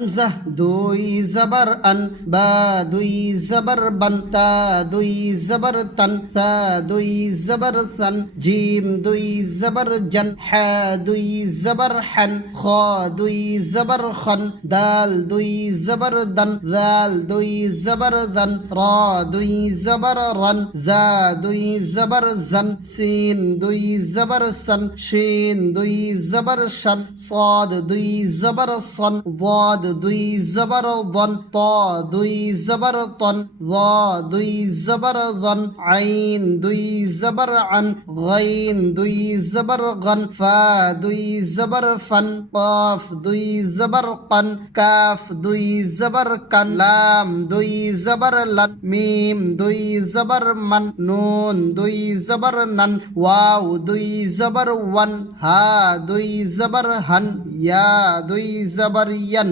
হামজা দুই জবর আন, বা দুই জবর বান, তা দুই জবর তান, সা দুই জবর সান, জিম দুই জবর জান, হা দুই জবর হান, খ দুই জবর খন, দাল দুই জবর দান, জাল দুই জবর দান, র দুই জবর রান, জা দুই জবর জান, সিন দুই জবর সান, শিন দুই জবর শান, صاد দুই জবর সন, ضاد দুই জবর ضن, ত দুই জবর তন, ظ দুই জবর ظن, আইন দুই জবর আন, غين দুই জবর গন, ফা দুই জবর ফান, قاف দুই জবর قن, কাফ দুই জবর কান, লাম দুই জবর লন, মিম দুই জবর মান, নুন দুই জবর নন, ওয়াও দুই জবর ওয়ান, হা দুই জবর হন, ইয়া দুই জবর ইয়ান।